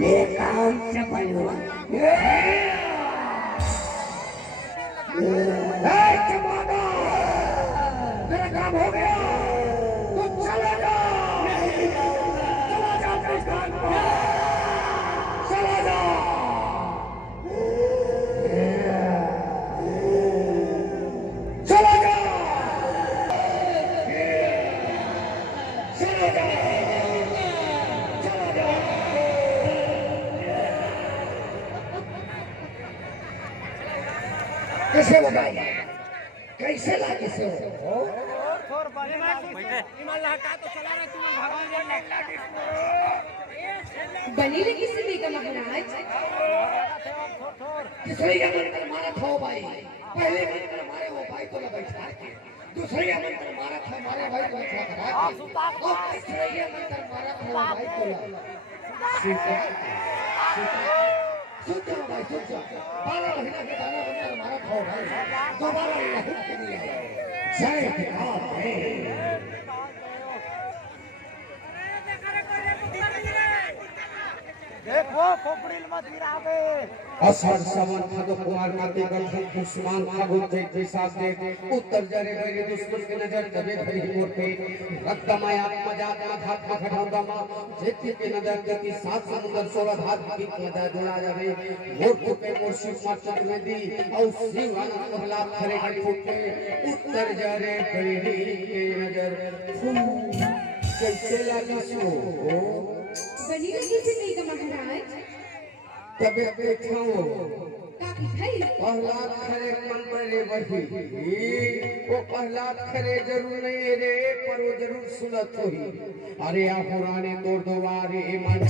ये काम सफल हुआ। जमाना मेरा काम हो गया, तू चला जा, चला जा अपने स्थान पर, चला जा। चला जा, चला जा, चला जा। कैसे होगा, कैसे ला, कैसे हो? बनी लगी से देगा महाराज। दूसरे का मंत्र मारा था भाई, पहले मंत्र मारे वो भाई को बैठा के, दूसरे का मंत्र मारा था हमारे भाई को बैठा करा के, और तीसरे का मंत्र मारा था भाई को सुनते हो भाई, सुनते हो 12 महीना के दाना मंत्र मारा था भाई, दोबारा लहू के लिए जय विकास है। देखो खोपड़ी मत गिरावे। असर सवन खगो कुमार माते गठन दुश्मन खगो जय साथ दे उत्तर जरे मेरे दुश्मन की नजर तबे धरी मोर पे रक्तमय आत्मा जात घात खड़ाऊंगा जेती की नजर गति सात समुद्र 16 हाथ की मजा जोड़ा जावे मोर पे मोर शिव माचक में दी और शिव आनंद प्रहलाद खरे के फूटे उत्तर जरे मेरी की नजर कैसे लगी सो बनी लगी से देगा महाराज। तबे बैठाओ काकी भाई प्रहलाद खरे मन पर वही वो प्रहलाद खरे जरूर नहीं रे पर वो जरूर सुनत होई। अरे आ पुराने तोड़ दो वारे मन